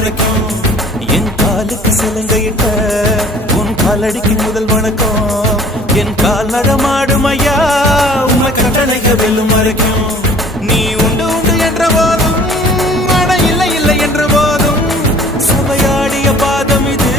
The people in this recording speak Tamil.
வரைக்கும் என் காலுக்கு சிலங்கையிட்ட உன் காலடிக்கு முதல் வணக்கம் என் கால் நடமாடும் ஐயா உண்மை கட்டளைக வெல்லும் வரைக்கும் நீ உண்டு உண்டு என்ற போதும் ஆனா இல்லை இல்லை என்ற போதும் சபையாடிய பாதம் இது